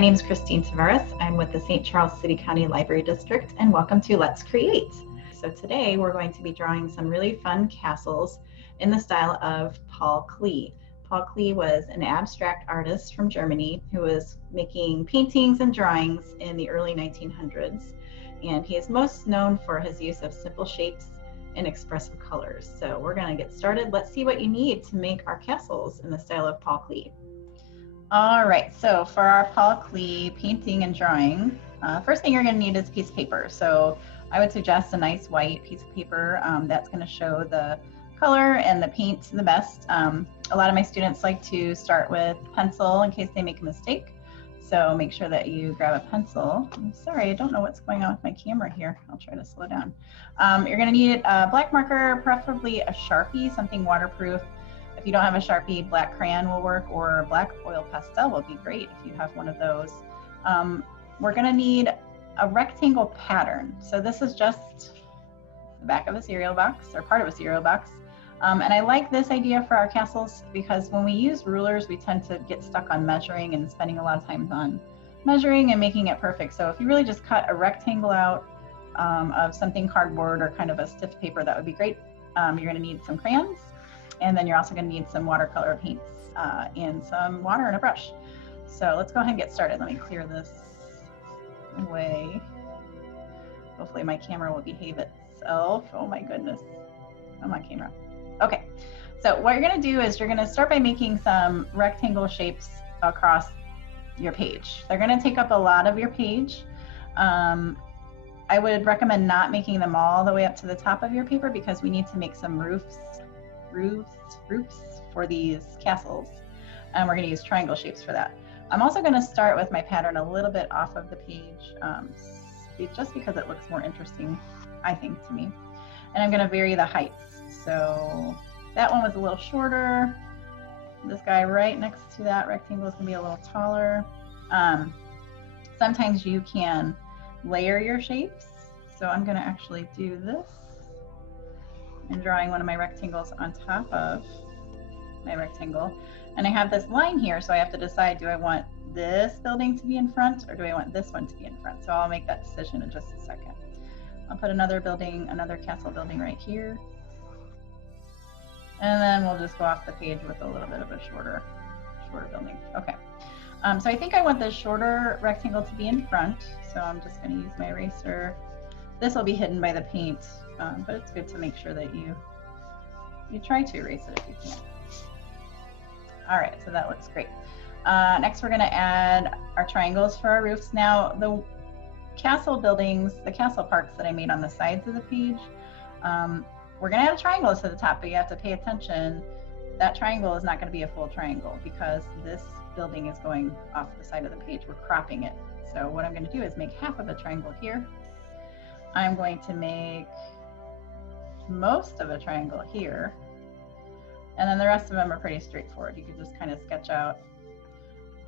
my name is Christine Tavares. I'm with the St. Charles City County Library District, and welcome to Let's Create. So today we're going to be drawing some really fun castles in the style of Paul Klee. Paul Klee was an abstract artist from Germany who was making paintings and drawings in the early 1900s, and he is most known for his use of simple shapes and expressive colors. So we're going to get started. Let's see what you need to make our castles in the style of Paul Klee. All right, so for our Paul Klee painting and drawing, first thing you're going to need is a piece of paper. So I would suggest a nice white piece of paper that's going to show the color and the paint the best. A lot of my students like to start with pencil in case they make a mistake. So make sure that you grab a pencil. I'm sorry, I don't know what's going on with my camera here. I'll try to slow down. You're going to need a black marker, preferably a Sharpie, something waterproof. If you don't have a Sharpie, black crayon will work, or black oil pastel will be great if you have one of those. We're going to need a rectangle pattern. So this is just the back of a cereal box, or part of a cereal box. And I like this idea for our castles because when we use rulers, we tend to get stuck on measuring and spending a lot of time on measuring and making it perfect. So if you really just cut a rectangle out of something cardboard or kind of a stiff paper, that would be great. You're going to need some crayons. And then you're also going to need some watercolor paints and some water and a brush. So let's go ahead and get started. Let me clear this away. Hopefully my camera will behave itself. Oh my goodness. Come on, camera. Okay. So what you're going to do is you're going to start by making some rectangle shapes across your page. They're going to take up a lot of your page. I would recommend not making them all the way up to the top of your paper because we need to make some roofs for these castles, and we're going to use triangle shapes for that. I'm also going to start with my pattern a little bit off of the page just because it looks more interesting, I think, to me. And I'm going to vary the heights. So that one was a little shorter. This guy right next to that rectangle is going to be a little taller. Sometimes you can layer your shapes. So I'm going to actually do this and drawing one of my rectangles on top of my rectangle. And I have this line here, so I have to decide, do I want this building to be in front or do I want this one to be in front? So I'll make that decision in just a second. I'll put another building, another castle building right here. And then we'll just go off the page with a little bit of a shorter building. Okay. So I think I want this shorter rectangle to be in front. So I'm just going to use my eraser. This will be hidden by the paint. But it's good to make sure that you try to erase it if you can. All right, so that looks great. Next, we're going to add our triangles for our roofs. Now, the castle buildings, the castle parks that I made on the sides of the page, we're going to add triangles to the top, but you have to pay attention. That triangle is not going to be a full triangle because this building is going off the side of the page. We're cropping it. So what I'm going to do is make half of a triangle here. I'm going to make most of a triangle here, and then the rest of them are pretty straightforward. You can just kind of sketch out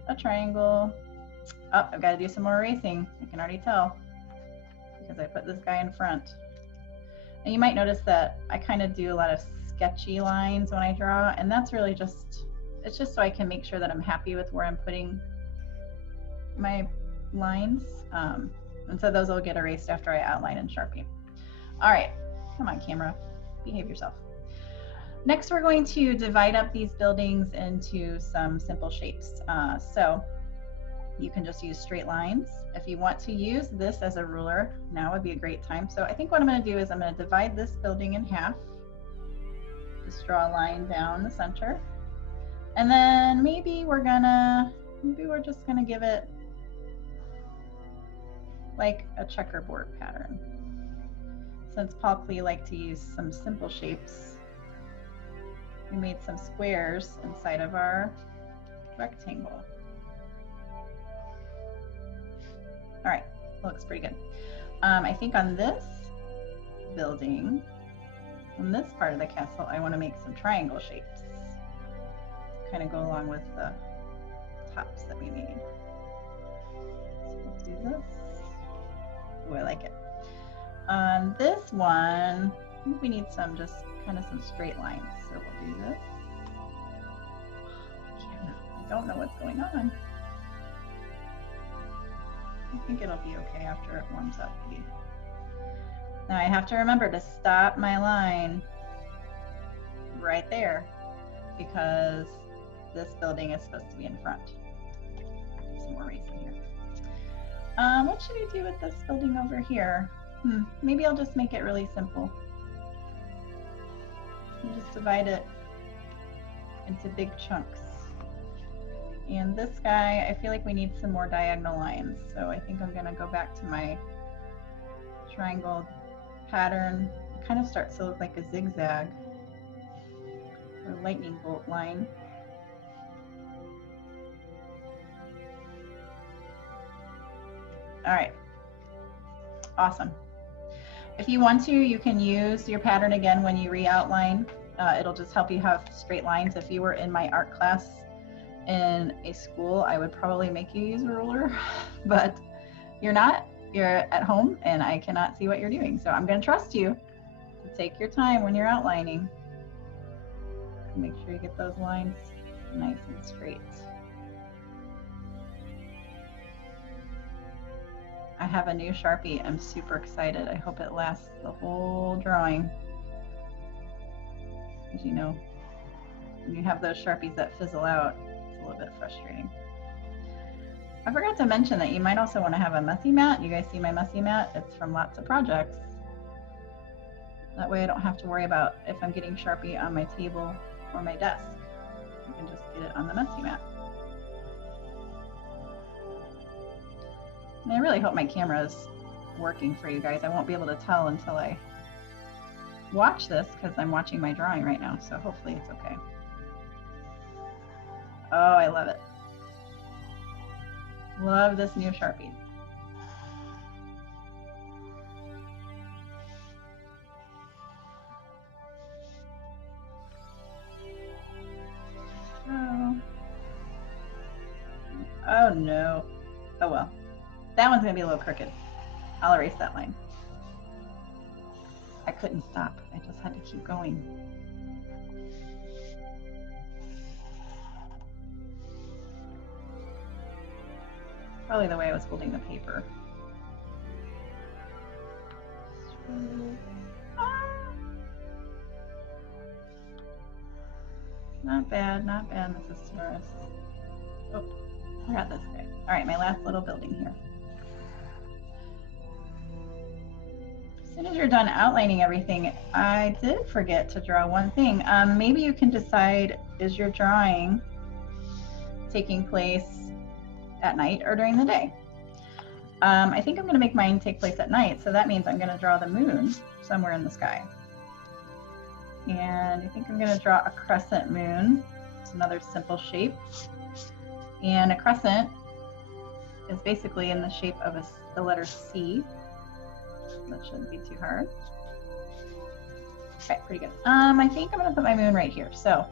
a triangle. Oh, I've got to do some more erasing. I can already tell because I put this guy in front. And you might notice that I kind of do a lot of sketchy lines when I draw, and that's really just, it's just so I can make sure that I'm happy with where I'm putting my lines. And so those will get erased after I outline in Sharpie. All right. Come on, camera, behave yourself. Next, we're going to divide up these buildings into some simple shapes. So you can just use straight lines. If you want to use this as a ruler, now would be a great time. So I think what I'm going to do is I'm going to divide this building in half. Just draw a line down the center. And then maybe we're just going to give it like a checkerboard pattern. Since Paul Klee liked to use some simple shapes, we made some squares inside of our rectangle. All right, looks pretty good. I think on this building, on this part of the castle, I want to make some triangle shapes. Kind of go along with the tops that we made. So let's do this. Oh, I like it. On this one, I think we need some, just kind of some straight lines. So we'll do this. I don't know what's going on. I think it'll be okay after it warms up. Maybe. Now I have to remember to stop my line right there because this building is supposed to be in front. Some more erase in here. What should we do with this building over here? Maybe I'll just make it really simple. And just divide it into big chunks. And this guy, I feel like we need some more diagonal lines. So I think I'm gonna go back to my triangle pattern. It kind of starts to look like a zigzag or lightning bolt line. All right, awesome. If you want to, you can use your pattern again when you re-outline. It'll just help you have straight lines. If you were in my art class in a school, I would probably make you use a ruler, but you're not. You're at home and I cannot see what you're doing. So I'm going to trust you to take your time when you're outlining. Make sure you get those lines nice and straight. I have a new Sharpie. I'm super excited. I hope it lasts the whole drawing. As you know, when you have those Sharpies that fizzle out, it's a little bit frustrating. I forgot to mention that you might also want to have a messy mat. You guys see my messy mat? It's from Lots of Projects. That way I don't have to worry about if I'm getting Sharpie on my table or my desk. I can just get it on the messy mat. And I really hope my camera is working for you guys. I won't be able to tell until I watch this because I'm watching my drawing right now, so hopefully it's okay. Oh, I love it. Love this new Sharpie. Oh no. Oh well. That one's gonna be a little crooked. I'll erase that line. I couldn't stop. I just had to keep going. Probably the way I was holding the paper. Not bad, Mrs. Torres. Oh, I got this guy. All right, my last little building here. As soon as you're done outlining everything, I did forget to draw one thing. Maybe you can decide, is your drawing taking place at night or during the day? I think I'm going to make mine take place at night, so that means I'm going to draw the moon somewhere in the sky. And I think I'm going to draw a crescent moon. It's another simple shape. And a crescent is basically in the shape of the letter C. That shouldn't be too hard. Okay, pretty good. I think I'm going to put my moon right here. So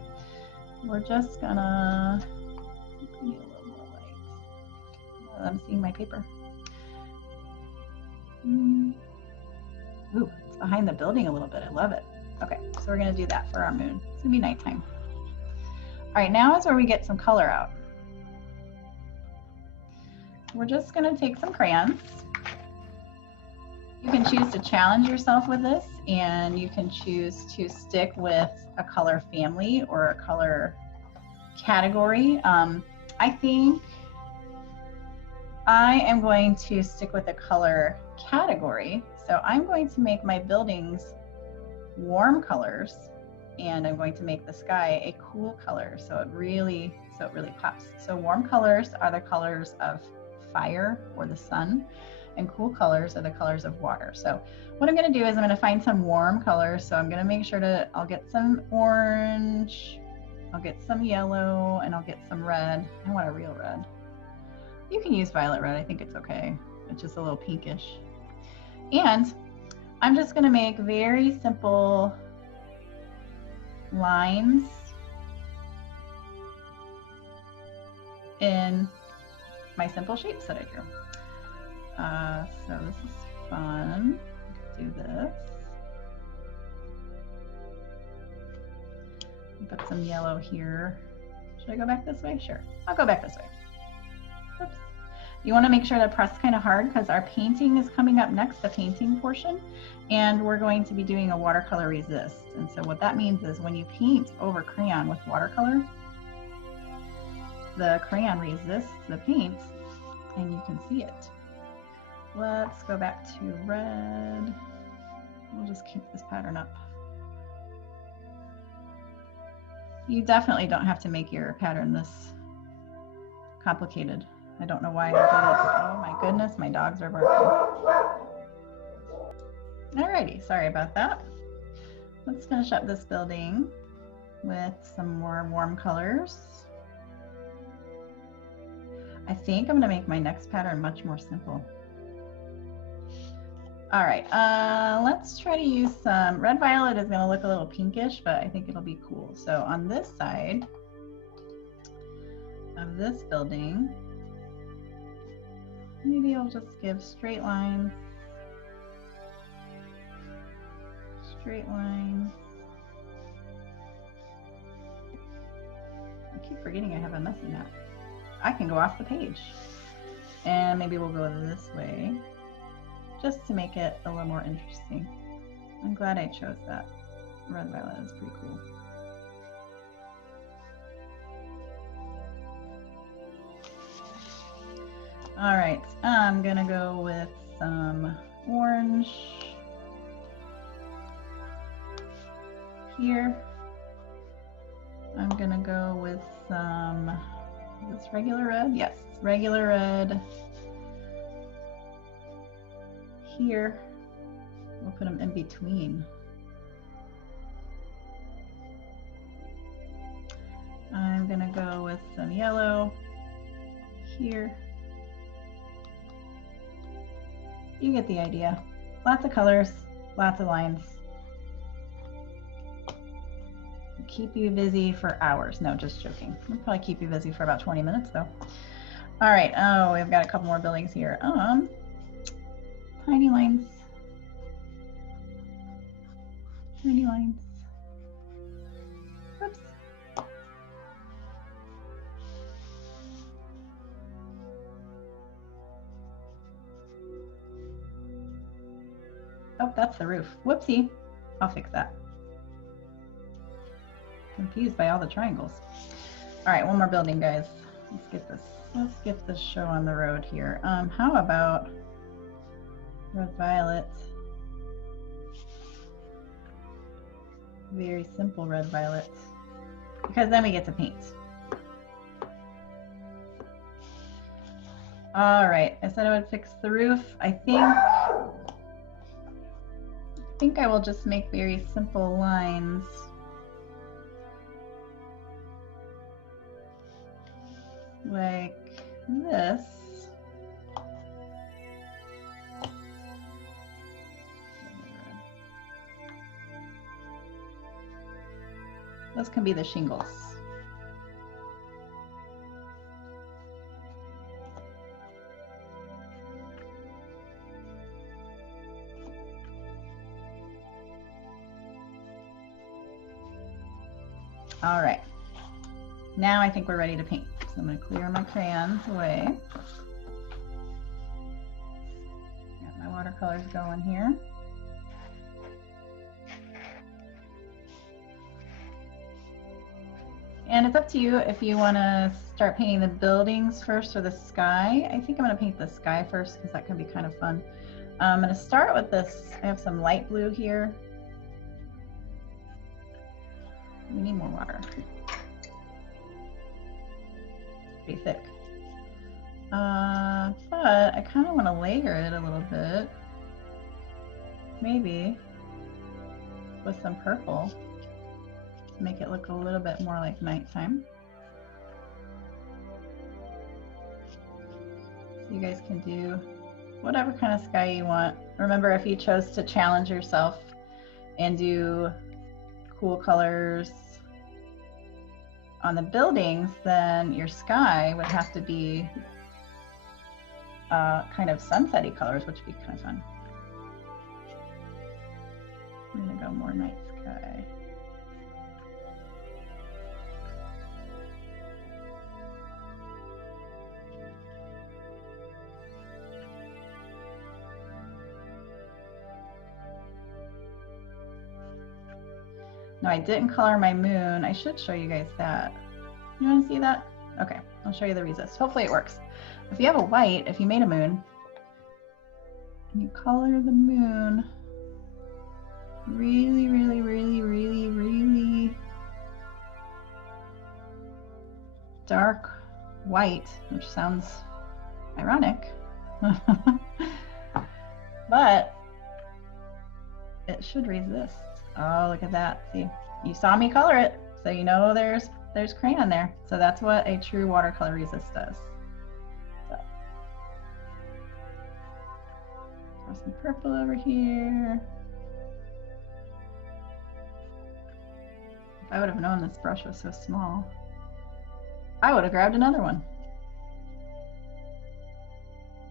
we're just going to give me a little more light. I'm seeing my paper. Ooh, it's behind the building a little bit. I love it. Okay, so we're going to do that for our moon. It's going to be nighttime. All right, now is where we get some color out. We're just going to take some crayons. You can choose to challenge yourself with this, and you can choose to stick with a color family or a color category. I think I am going to stick with a color category. So I'm going to make my buildings warm colors, and I'm going to make the sky a cool color so it really pops. So warm colors are the colors of fire or the sun, and cool colors are the colors of water. So what I'm going to do is I'm going to find some warm colors. So I'm going to make sure I'll get some orange, I'll get some yellow, and I'll get some red. I want a real red. You can use violet red. I think it's okay. It's just a little pinkish. And I'm just going to make very simple lines in my simple shapes that I drew. So this is fun. Do this. Put some yellow here. Should I go back this way? Sure. I'll go back this way. Oops. You want to make sure to press kind of hard because our painting is coming up next, the painting portion, and we're going to be doing a watercolor resist. And so what that means is when you paint over crayon with watercolor, the crayon resists the paint and you can see it. Let's go back to red. We'll just keep this pattern up. You definitely don't have to make your pattern this complicated. I don't know why I did it. Oh my goodness, my dogs are barking. Alrighty, sorry about that. Let's finish up this building with some more warm colors. I think I'm gonna make my next pattern much more simple. All right, let's try to use some, red violet is gonna look a little pinkish, but I think it'll be cool. So on this side of this building, maybe I'll just give straight lines, straight lines. I keep forgetting I have a messy map. I can go off the page. And maybe we'll go this way, just to make it a little more interesting. I'm glad I chose that. Red violet is pretty cool. All right, I'm gonna go with some orange here. I'm gonna go with some, is this regular red? Yes, regular red here. We'll put them in between. I'm gonna go with some yellow here. You get the idea. Lots of colors, lots of lines. Keep you busy for hours. No, just joking. We'll probably keep you busy for about 20 minutes though. All right, oh, we've got a couple more buildings here. Tiny lines. Tiny lines. Oops. Oh, that's the roof. Whoopsie. I'll fix that. Confused by all the triangles. All right, one more building, guys. Let's get this show on the road here. How about red violet? Very simple red violet, because then we get to paint. All right, I said I would fix the roof. I think I will just make very simple lines. Like this. Those can be the shingles. All right, now I think we're ready to paint. So I'm going to clear my crayons away. Got my watercolors going here. And it's up to you if you want to start painting the buildings first or the sky. I think I'm going to paint the sky first because that can be kind of fun. I'm going to start with this. I have some light blue here. We need more water. Pretty thick. But I kind of want to layer it a little bit. Maybe with some purple to make it look a little bit more like nighttime. So you guys can do whatever kind of sky you want. Remember, if you chose to challenge yourself and do cool colors on the buildings, then your sky would have to be kind of sunsetty colors, which would be kind of fun. I'm gonna go more night sky. No, I didn't color my moon. I should show you guys that. You want to see that? Okay, I'll show you the resist. Hopefully it works. If you have a white, if you made a moon, and you color the moon really, really, really, really, really dark white, which sounds ironic, but it should resist. Oh, look at that. See, you saw me color it, so you know there's crayon there. So that's what a true watercolor resist does. So, throw some purple over here. If I would have known this brush was so small, I would have grabbed another one.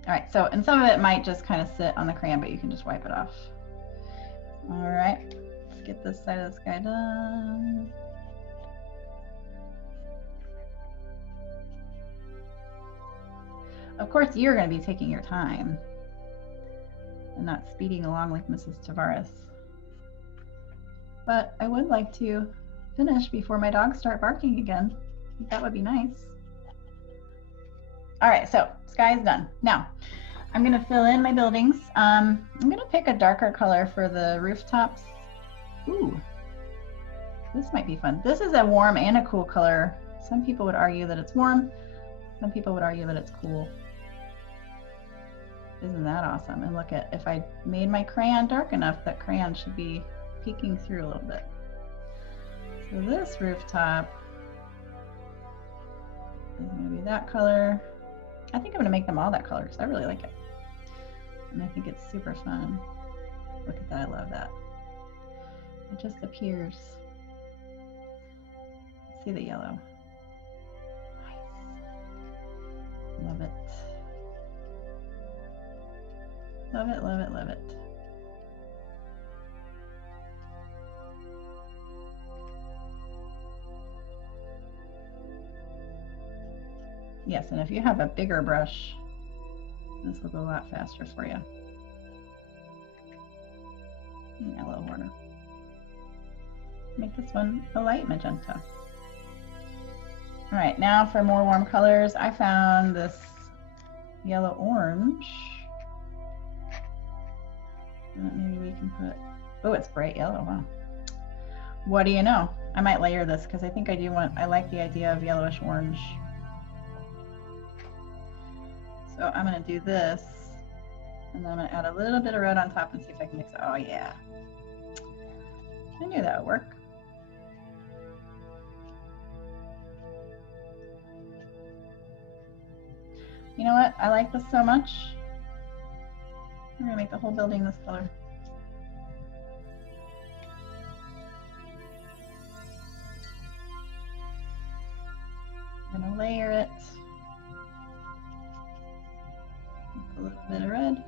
All right, so, and some of it might just kind of sit on the crayon, but you can just wipe it off. All right, let's get this side of the sky done. Of course, you're going to be taking your time and not speeding along like Mrs. Tavares. But I would like to finish before my dogs start barking again. That would be nice. All right, so sky is done. Now, I'm going to fill in my buildings. I'm going to pick a darker color for the rooftops. Ooh, this might be fun. This is a warm and a cool color. Some people would argue that it's warm. Some people would argue that it's cool. Isn't that awesome? And look at, if I made my crayon dark enough, that crayon should be peeking through a little bit. So this rooftop is going to be that color. I think I'm going to make them all that color because I really like it. And I think it's super fun. Look at that, I love that. It just appears. See the yellow. Nice. Love it. Love it, love it, love it. Yes, and if you have a bigger brush, this will go a lot faster for you. Yellow water. Make this one a light magenta. All right, now for more warm colors, I found this yellow orange. Maybe we can put, oh, it's bright yellow, wow. What do you know? I might layer this because I think I do want, I like the idea of yellowish orange. So I'm going to do this, and then I'm going to add a little bit of red on top and see if I can mix it. Oh yeah, I knew that would work. You know what? I like this so much. I'm going to make the whole building this color. I'm going to layer it. A little bit of red.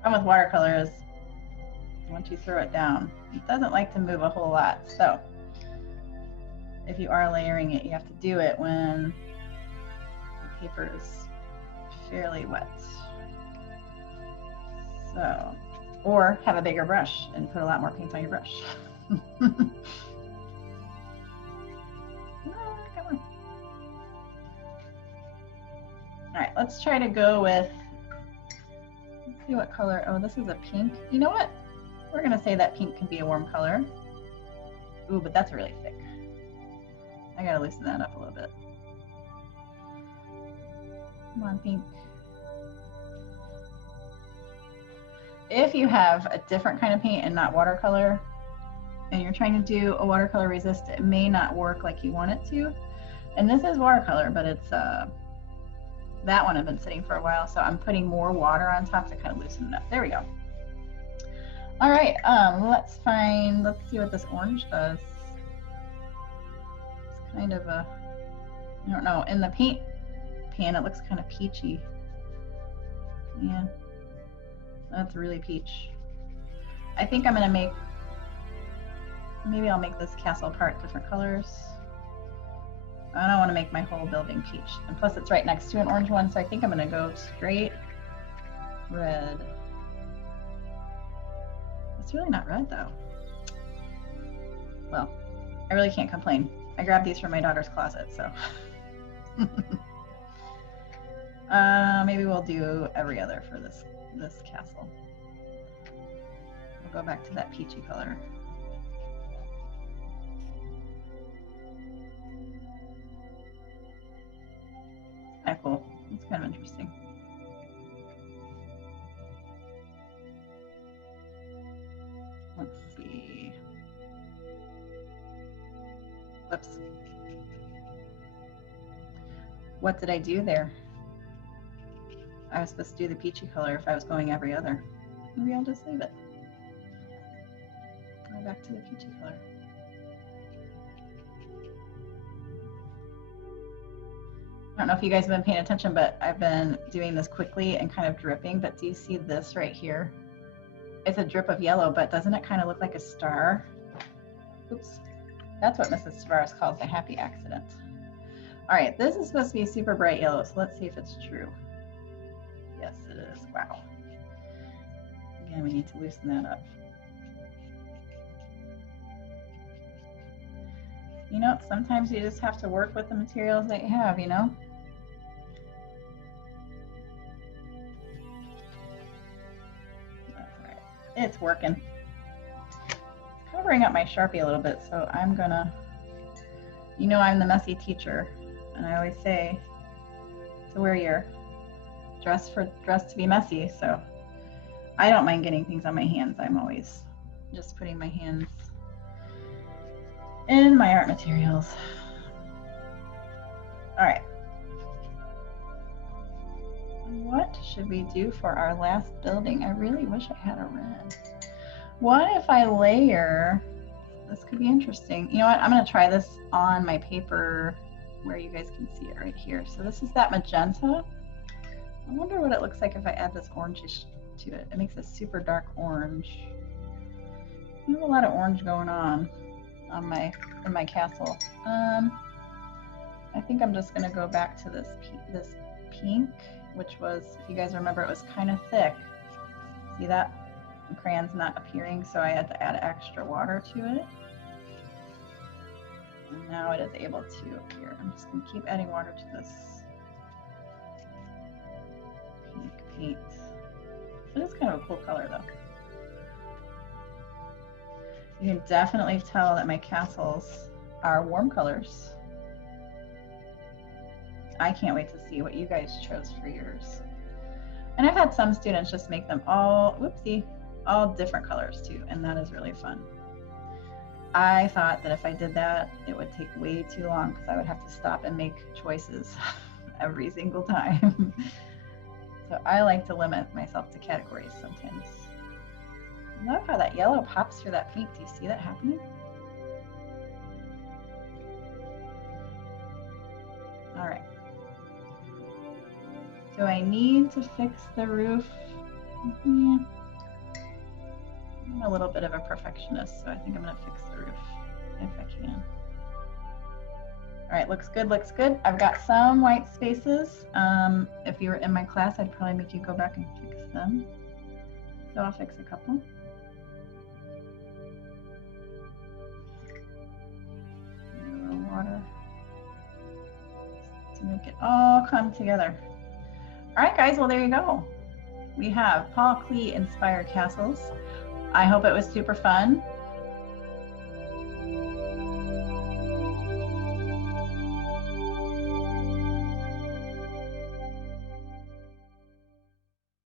Problem with watercolor is once you throw it down, it doesn't like to move a whole lot. So if you are layering it, you have to do it when the paper is fairly wet. So, or have a bigger brush and put a lot more paint on your brush. All right, let's try to go with, let's see what color. Oh, this is a pink. You know what? We're going to say that pink can be a warm color. Ooh, but that's really thick. I got to loosen that up a little bit. Come on, pink. If you have a different kind of paint and not watercolor, and you're trying to do a watercolor resist, it may not work like you want it to. And this is watercolor, but it's that one I've been sitting for a while, so I'm putting more water on top to kind of loosen it up. There we go. All right, let's see what this orange does. It's kind of a, I don't know, in the paint pan it looks kind of peachy. Yeah, that's really peach. I think I'm gonna make, maybe I'll make this castle part different colors. I don't want to make my whole building peach. And plus it's right next to an orange one, so I think I'm going to go straight red. It's really not red though. Well, I really can't complain. I grabbed these from my daughter's closet, so. Maybe we'll do every other for this castle. We'll go back to that peachy color. Kind of cool. It's kind of interesting. Let's see. Whoops. What did I do there? I was supposed to do the peachy color if I was going every other. Maybe I'll just leave it. Go back to the peachy color. I don't know if you guys have been paying attention, but I've been doing this quickly and kind of dripping, but do you see this right here? It's a drip of yellow, but doesn't it kind of look like a star? Oops. That's what Mrs. Tavares calls a happy accident. All right, this is supposed to be super bright yellow, so let's see if it's true. Yes, it is. Wow. Again, we need to loosen that up. You know, sometimes you just have to work with the materials that you have, you know? That's all right. It's working. It's covering up my Sharpie a little bit, so I'm gonna, you know, I'm the messy teacher, and I always say to wear your dress to be messy, so I don't mind getting things on my hands. I'm always just putting my hands in my art materials. All right. What should we do for our last building? I really wish I had a red. What if I layer, this could be interesting. You know what, I'm gonna try this on my paper where you guys can see it right here. So this is that magenta. I wonder what it looks like if I add this orangish to it. It makes a super dark orange. I have a lot of orange going on in my castle. I think I'm just gonna go back to this pink, which was, if you guys remember, it was kind of thick. See that? The crayon's not appearing, so I had to add extra water to it. And now it is able to appear. I'm just gonna keep adding water to this pink paint. It is kind of a cool color though. You can definitely tell that my castles are warm colors. I can't wait to see what you guys chose for yours. And I've had some students just make them all, whoopsie, all different colors too, and that is really fun. I thought that if I did that, it would take way too long because I would have to stop and make choices every single time. So I like to limit myself to categories sometimes. I love how that yellow pops through that pink. Do you see that happening? All right. Do I need to fix the roof? Yeah. I'm a little bit of a perfectionist, so I think I'm gonna fix the roof if I can. All right, looks good, looks good. I've got some white spaces. If you were in my class, I'd probably make you go back and fix them. So I'll fix a couple. A little water to make it all come together. All right, guys, well, there you go. We have Paul Klee Inspired Castles. I hope it was super fun.